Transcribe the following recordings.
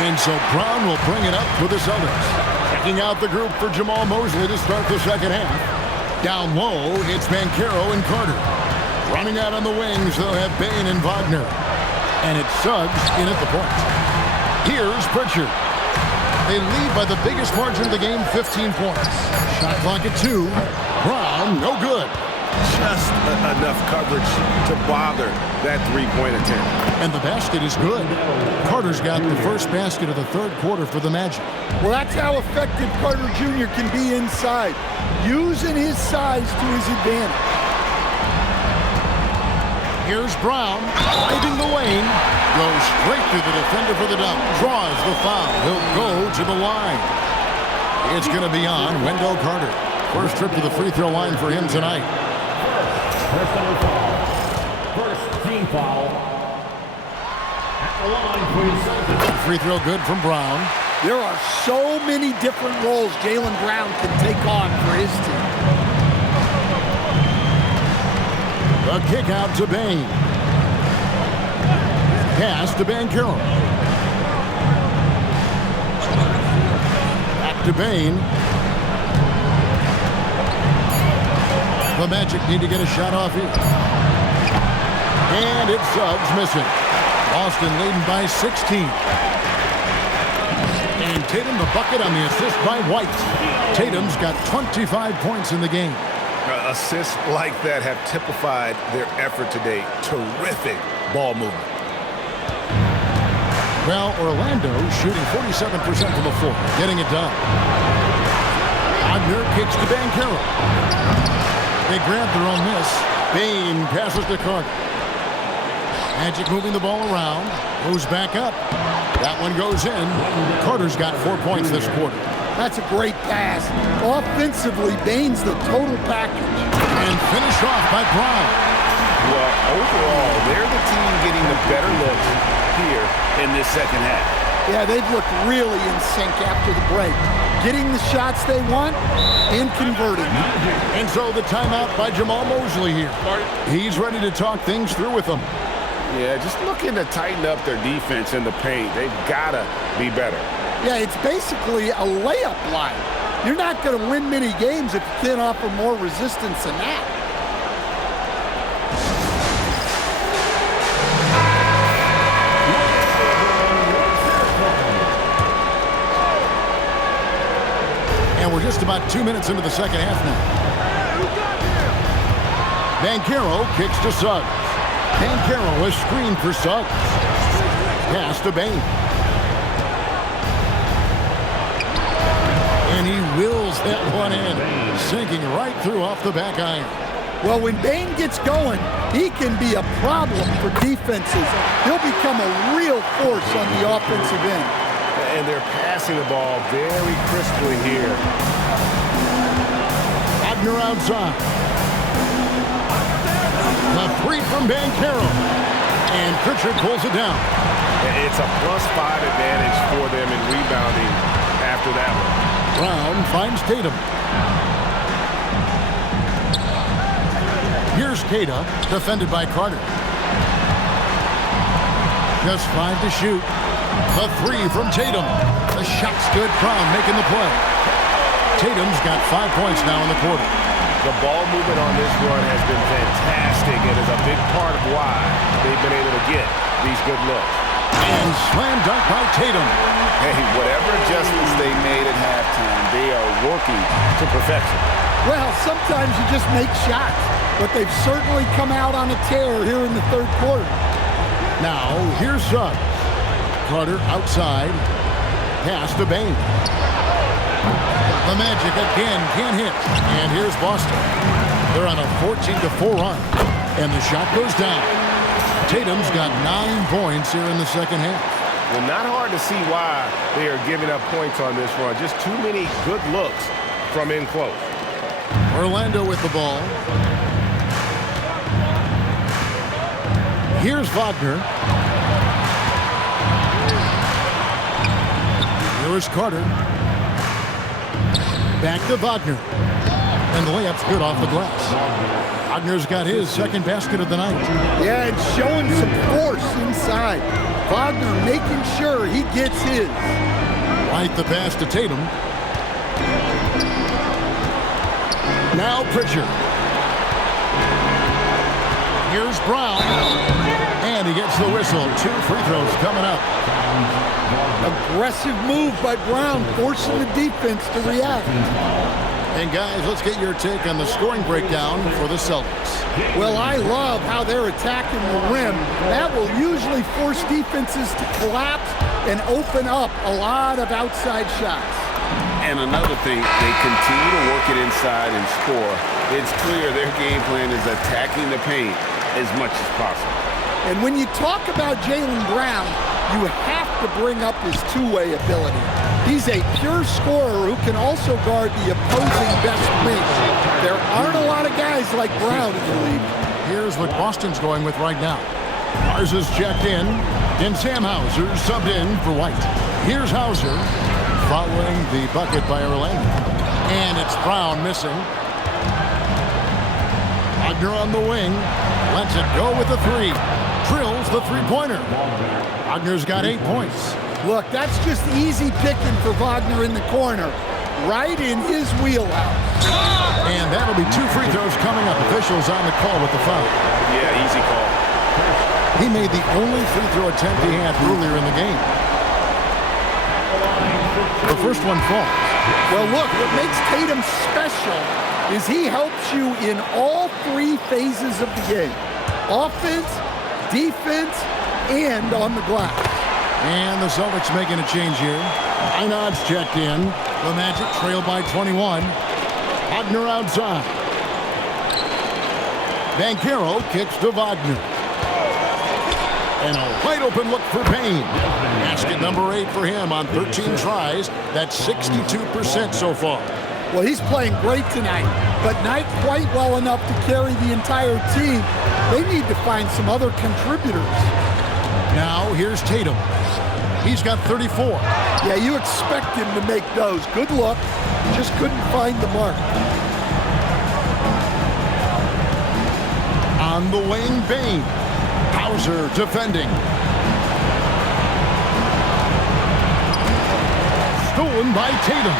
And so Brown will bring it up for the Celtics. Checking out the group for Jamal Mosley to start the second half. Down low, it's Banchero and Carter. Running out on the wings, they'll have Bain and Wagner. And it's Suggs in at the point. Here's Pritchard. They lead by the biggest margin of the game, 15 points. Shot clock at 2. Brown, no good. Just enough coverage to bother that three-point attempt. And the basket is good. Carter's got the first basket of the third quarter for the Magic. Well, that's how effective Carter Jr. can be inside, using his size to his advantage. Here's Brown, driving the lane, goes straight to the defender for the dunk, draws the foul. He'll go to the line. It's going to be on Wendell Carter. First trip to the free throw line for him tonight. Personal foul. First team foul. At the line for your Celtics. Free throw good from Brown. There are so many different roles Jaylen Brown can take on for his team. The kick out to Bain. Pass to Banchero. Back to Bain. The Magic need to get a shot off here. And it's Suggs missing. Boston leading by 16. And Tatum the bucket on the assist by White. Tatum's got 25 points in the game. Assists like that have typified their effort today. Terrific ball movement. Well, Orlando shooting 47% from the floor, getting it done. Wagner kicks to Banchero. They grab their own miss. Bain passes to Carter. Magic moving the ball around. Goes back up. That one goes in. Carter's got 4 points this quarter. That's a great pass. Offensively, Bain's the total package. And finished off by Brown. Well, overall, they're the team getting the better looks here in this second half. Yeah, they've looked really in sync after the break. Getting the shots they want and converting. And so the timeout by Jamal Mosley here. He's ready to talk things through with them. Yeah, just looking to tighten up their defense in the paint. They've got to be better. Yeah, it's basically a layup line. You're not going to win many games if you can't offer more resistance than that. And we're just about 2 minutes into the second half now. Banchero kicks to Suggs. Banchero a screen for Suggs. Pass to Bain. And he wills that one in, sinking right through off the back iron. Well, when Bain gets going, he can be a problem for defenses. He'll become a real force on the offensive end. And they're passing the ball very crisply here. Wagner outside. The three from Banchero. And Pritchard pulls it down. It's a +5 advantage for them in rebounding after that one. Brown finds Tatum. Here's Keita, defended by Carter. Just 5 to shoot. The three from Tatum. The shot's good. Brown making the play. Tatum's got 5 points now in the quarter. The ball movement on this run has been fantastic and is a big part of why they've been able to get these good looks. And slam dunk by Tatum. Hey, whatever adjustments they made at halftime, they are working to perfection. Well, sometimes you just make shots, but they've certainly come out on a tear here in the third quarter. Now, here's Suggs. Carter outside. Pass to Bain. The Magic again can't hit. And here's Boston. They're on a 14-4 run. And the shot goes down. Tatum's got 9 points here in the second half. Well, not hard to see why they are giving up points on this run. Just too many good looks from in close. Orlando with the ball. Here's Wagner. Here is Carter. Back to Wagner. And the layup's good off the glass. Wagner's got his second basket of the night. Yeah, and showing some force inside. Wagner making sure he gets his. Right the pass to Tatum. Now Pritchard. Here's Brown. And he gets the whistle. 2 free throws coming up. Aggressive move by Brown, forcing the defense to react. And guys, let's get your take on the scoring breakdown for the Celtics. Well, I love how they're attacking the rim. That will usually force defenses to collapse and open up a lot of outside shots. And another thing, they continue to work it inside and score. It's clear their game plan is attacking the paint as much as possible. And when you talk about Jaylen Brown, you have to bring up his two-way ability. He's a pure scorer who can also guard the opposing best wing. There aren't a lot of guys like Brown in the league. Here's what Boston's going with right now. Mars is checked in, and Sam Hauser subbed in for White. Here's Hauser following the bucket by Orlando. And it's Brown missing. Wagner on the wing. Lets it go with the three. Drills the three-pointer. Wagner's got 8 points. Look, that's just easy picking for Wagner in the corner. Right in his wheelhouse. And that'll be 2 free throws coming up. Officials on the call with the foul. Yeah, easy call. He made the only free throw attempt he had earlier in the game. The first one falls. Well, look, what makes Tatum special is he helps you in all 3 phases of the game. Offense, defense, and on the glass. And the Celtics making a change here. Einad's checked in. The Magic trail by 21. Wagner outside. Banchero kicks to Wagner. And a wide open look for Payne. Basket number 8 for him on 13 tries. That's 62% so far. Well, he's playing great tonight, but not quite well enough to carry the entire team. They need to find some other contributors. Now here's Tatum. He's got 34. Yeah, you expect him to make those. Good look. Just couldn't find the mark. On the wing, Bane. Hauser defending. Stolen by Tatum.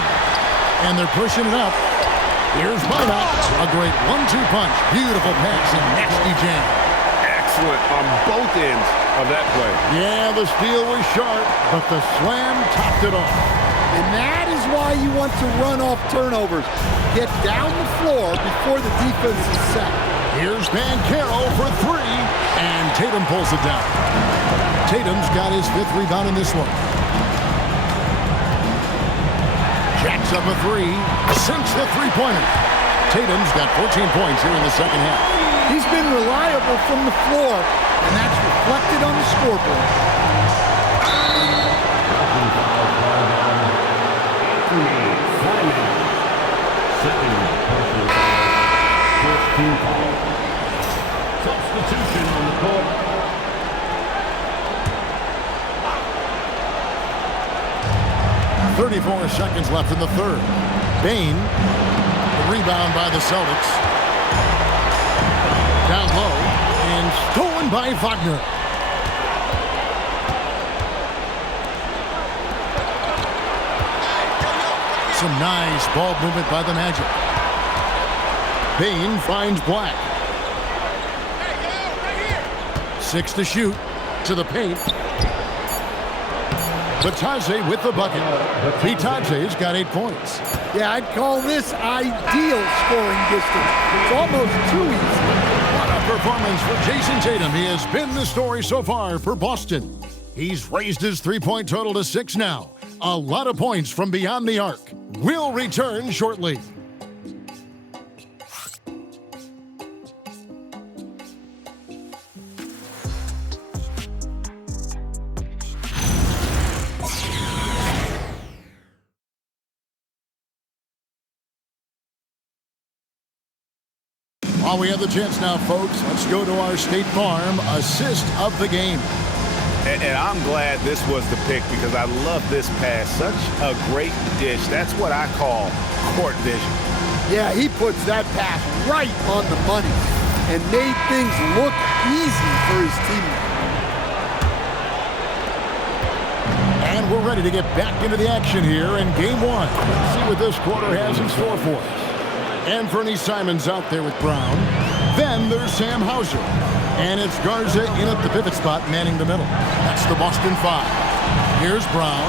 And they're pushing it up. Here's Minot. A great 1-2 punch. Beautiful pass and nasty jam. Excellent on both ends of that play. Yeah, the steal was sharp, but the slam topped it off. And that is why you want to run off turnovers. Get down the floor before the defense is set. Here's Banchero for 3, and Tatum pulls it down. Tatum's got his 5th rebound in this one. Jacks up a 3, sinks the three-pointer. Tatum's got 14 points here in the second half. He's been reliable from the floor, and that's reflected on the scoreboard. Substitution on the court. .34 seconds left in the third. Bane, the rebound by the Celtics. Down low, and stolen by Wagner. Some nice ball movement by the Magic. Bane finds Black. 6 to shoot, to the paint. Bitadze with the bucket. Bitadze's got 8 points. Yeah, I'd call this ideal scoring distance. It's almost too easy. What a performance for Jason Tatum. He has been the story so far for Boston. He's raised his three-point total to 6 now. A lot of points from beyond the arc. We'll return shortly. While we have the chance now, folks, let's go to our State Farm assist of the game. And I'm glad this was the pick because I love this pass. Such a great dish. That's what I call court vision. Yeah, he puts that pass right on the money and made things look easy for his teammate. And we're ready to get back into the action here in game one. Let's see what this quarter has in store for us. And Bernie Simon's out there with Brown. Then there's Sam Hauser. And it's Garza in at the pivot spot, manning the middle. That's the Boston 5. Here's Brown.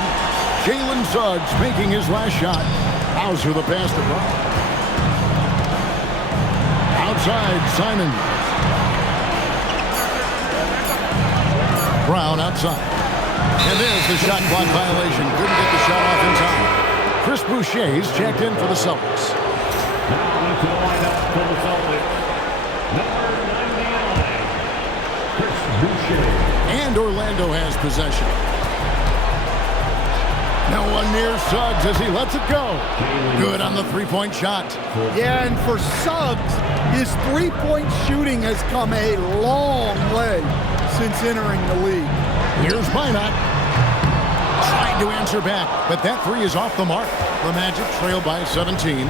Jalen Suggs making his last shot. Hauser the pass to Brown. Outside, Simon. Brown outside. And there's the shot clock violation. Couldn't get the shot off in time. Chris Boucher's checked in for the Celtics. Now into the lineup for the Celtics. Number 99, Chris Boucher. And Orlando has possession. No one near Suggs as he lets it go. Good on the three-point shot. Yeah, and for Suggs, his three-point shooting has come a long way since entering the league. Here's Minot. Trying to answer back, but that three is off the mark. The Magic trail by 17.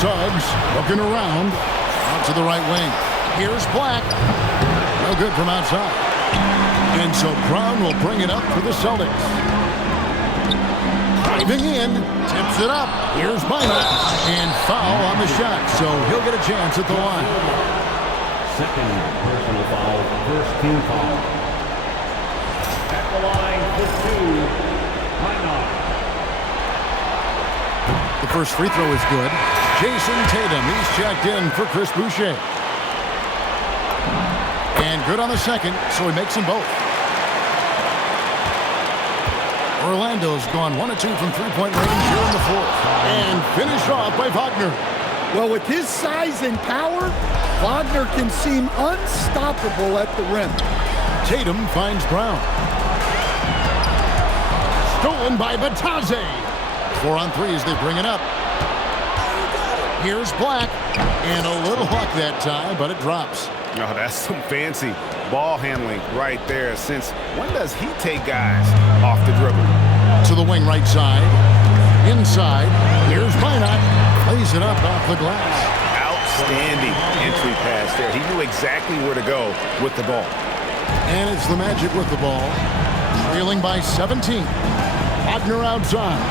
Suggs looking around. Out to the right wing. Here's Black. No good from outside. And so Brown will bring it up for the Celtics. Driving in. Tips it up. Here's Minot. And foul on the shot. So he'll get a chance at the line. Second personal foul, first team foul. At the line for two, Minot. The first free throw is good. Jason Tatum, he's checked in for Chris Boucher. And good on the second, so he makes them both. Orlando's gone 1 of 2 from three-point range here in the fourth. And finished off by Wagner. Well, with his size and power, Wagner can seem unstoppable at the rim. Tatum finds Brown. Stolen by Batadze. 4 on 3 as they bring it up. Here's Black. And a little luck that time, but it drops. Oh, that's some fancy ball handling right there. Since when does he take guys off the dribble? To the wing right side. Inside. Here's Minot. Plays it up off the glass. Outstanding entry pass there. He knew exactly where to go with the ball. And it's the Magic with the ball. Trailing by 17. Wagner outside.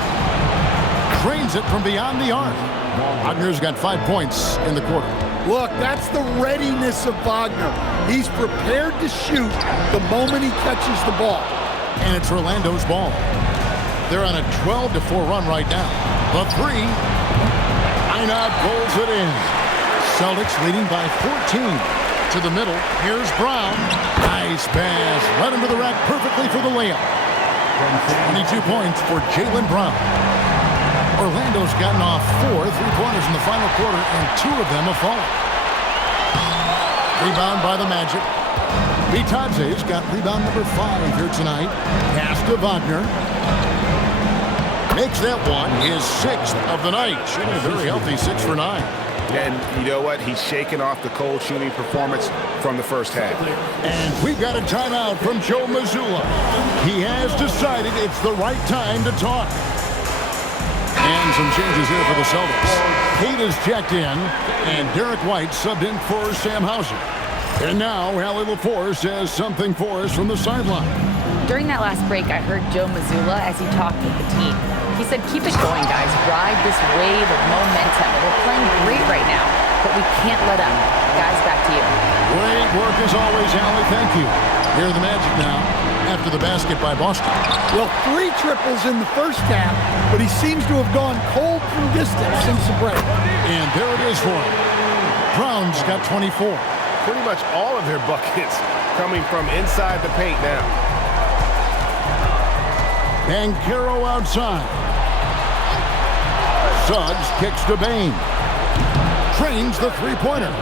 Drains it from beyond the arc. Wagner's got 5 points in the quarter. Look, that's the readiness of Wagner. He's prepared to shoot the moment he catches the ball. And it's Orlando's ball. They're on a 12-4 run right now. The three. Minot pulls it in. Celtics leading by 14. To the middle. Here's Brown. Nice pass. Led him to the rack perfectly for the layup. 22 points for Jaylen Brown. Orlando's gotten off 4 3-pointers in the final quarter, and 2 of them have fallen. Rebound by the Magic. Batadze's got rebound number 5 here tonight. Pass to Wagner. Makes that one his 6th of the night. Shooting a very healthy 6 for 9. And you know what? He's shaking off the cold shooting performance from the first half. And we've got a timeout from Joe Mazzulla. He has decided it's the right time to talk. And some changes here for the Celtics. Kate is checked in, and Derek White subbed in for Sam Hauser. And now, Allie LaForce has something for us from the sideline. During that last break, I heard Joe Mazzulla as he talked with the team. He said, keep it going, guys. Ride this wave of momentum. We're playing great right now, but we can't let up. Guys, back to you. Great work as always, Allie. Thank you. Here are the Magic now after the basket by Boston. Well, 3 triples in the first half, but he seems to have gone cold from distance since the break. And there it is for him. Brown's got 24. Pretty much all of their buckets coming from inside the paint now. Banchero outside. Suggs kicks to Bain. Trains the three-pointer.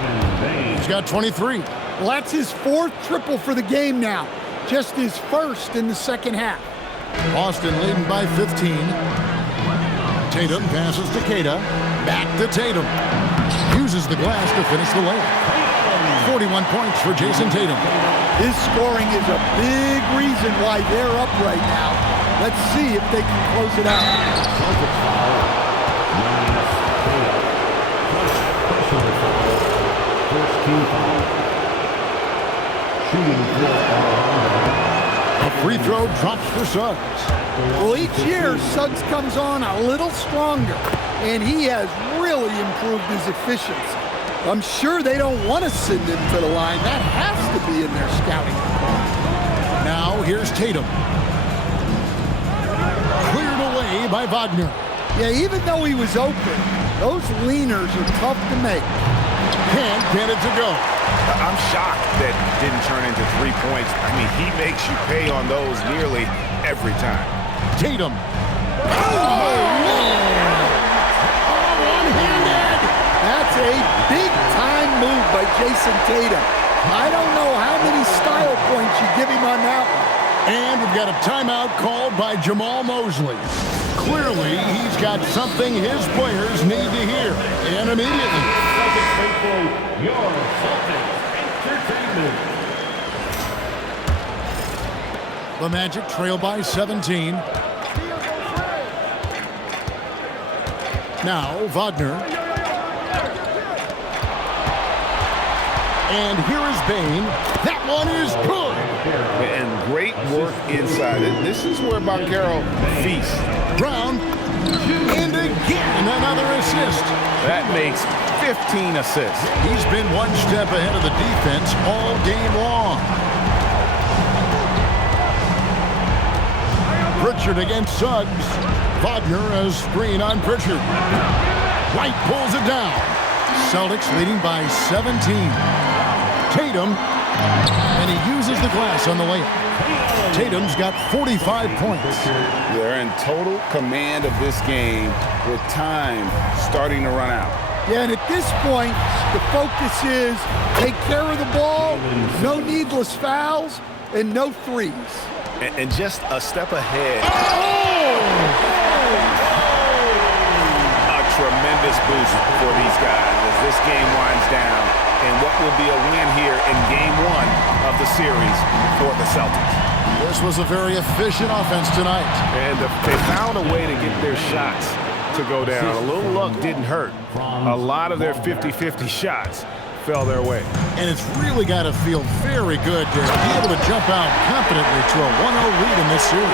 He's got 23. Well, that's his 4th triple for the game now. Just his 1st in the second half. Boston leading by 15. Tatum passes to Keita. Back to Tatum. Uses the glass to finish the layup. 41 points for Jason Tatum. His scoring is a big reason why they're up right now. Let's see if they can close it out. Celtics foul. Giannis Tatum. Personal foul. First team foul. Shooting for A free throw drops for Suggs. Well, each year, Suggs comes on a little stronger, and he has really improved his efficiency. I'm sure they don't want to send him to the line. That has to be in their scouting report. Now here's Tatum. Cleared away by Wagner. Yeah, even though he was open, those leaners are tough to make. Can't get it to go. I'm shocked that didn't turn into 3 points. I mean, he makes you pay on those nearly every time. Tatum. One-handed. That's a big-time move by Jason Tatum. I don't know how many style points you give him on that one. And we've got a timeout called by Jamal Mosley. Clearly, he's got something his players need to hear, and immediately. Celtics faithful, your Celtics Entertainment. The Magic trail by 17. Now, Wagner. And here is Bain. That one is good. And great work inside. This is where Banchero feasts. Brown. And again, another assist. That makes 15 assists. He's been one step ahead of the defense all game long. Pritchard against Suggs. Wagner a screen on Pritchard. White pulls it down. Celtics leading by 17. Tatum, and he uses the glass on the layup. Tatum's got 45 points. They're in total command of this game with time starting to run out. Yeah, and at this point, the focus is take care of the ball, no needless fouls, and no threes. And just a step ahead. A tremendous boost for these guys as this game winds down. And what will be a win here in game one of the series for the Celtics. This was a very efficient offense tonight. And they found a way to get their shots to go down. A little luck didn't hurt. A lot of their 50-50 shots fell their way. And it's really got to feel very good to be able to jump out confidently to a 1-0 lead in this series.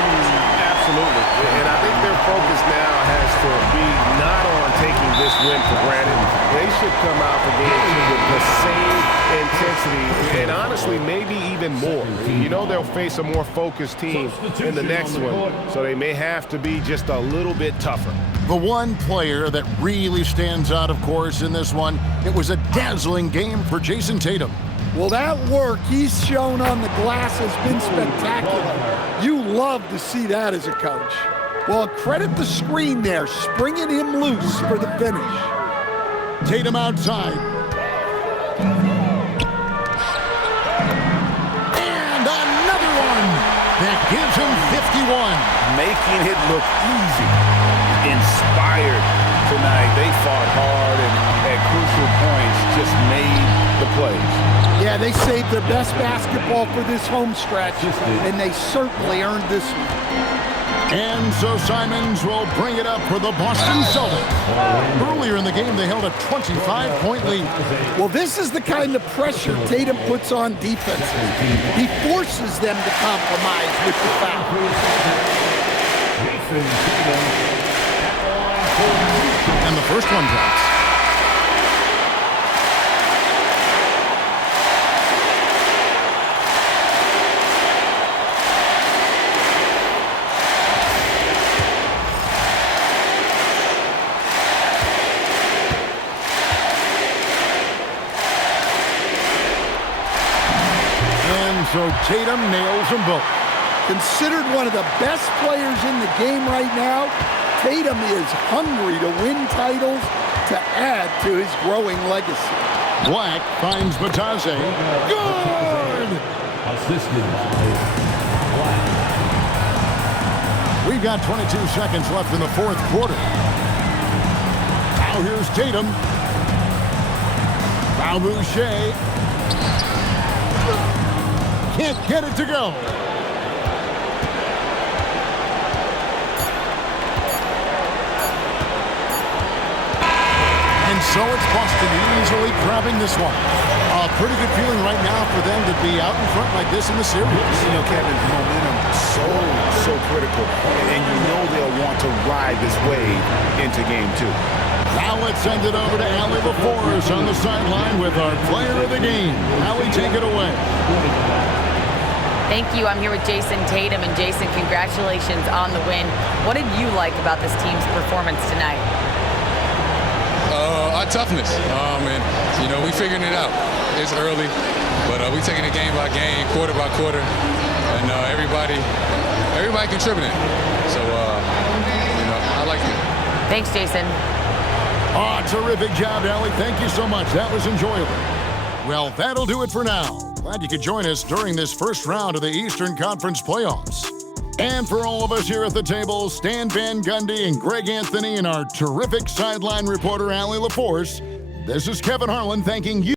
Absolutely. And I think their focus now has to be not on taking this win for granted. They should come out for game two with the same intensity and honestly maybe even more. You know they'll face a more focused team in the next one, so they may have to be just a little bit tougher. The one player that really stands out, of course, in this one, it was a dazzling game for Jason Tatum. Well, that work he's shown on the glass has been spectacular. You love to see that as a coach. Well, credit the screen there, springing him loose for the finish. Tatum outside. And another one that gives him 51. Making it look easy. Inspired tonight. They fought hard and at crucial points just made the plays. Yeah, they saved their best basketball for this home stretch, and they certainly earned this one. And so Simons will bring it up for the Boston Celtics. Earlier in the game, they held a 25-point lead. Well, this is the kind of pressure Tatum puts on defenses. He forces them to compromise with the foul. And the first one drops. So Tatum nails them both. Considered one of the best players in the game right now, Tatum is hungry to win titles to add to his growing legacy. Black finds Batase. Good! Assisted by Black. We've got 22 seconds left in the fourth quarter. Now here's Tatum. Boucher. Can't get it to go. And so it's Boston easily grabbing this one. A pretty good feeling right now for them to be out in front like this in the series. You know, Kevin, momentum so critical. And you know they'll want to ride this wave into game 2. Now let's send it over to Allie LaForce on the sideline with our player of the game. Allie, take it away. Thank you. I'm here with Jason Tatum. And Jason, congratulations on the win. What did you like about this team's performance tonight? Our toughness. And, you know, we figuring it out. It's early, but we taking it game by game, quarter by quarter, and everybody contributing. So, you know, I like it. Thanks, Jason. Oh, terrific job, Allie. Thank you so much. That was enjoyable. Well, that'll do it for now. Glad you could join us during this first round of the Eastern Conference playoffs. And for all of us here at the table, Stan Van Gundy and Greg Anthony and our terrific sideline reporter, Allie LaForce, this is Kevin Harlan thanking you.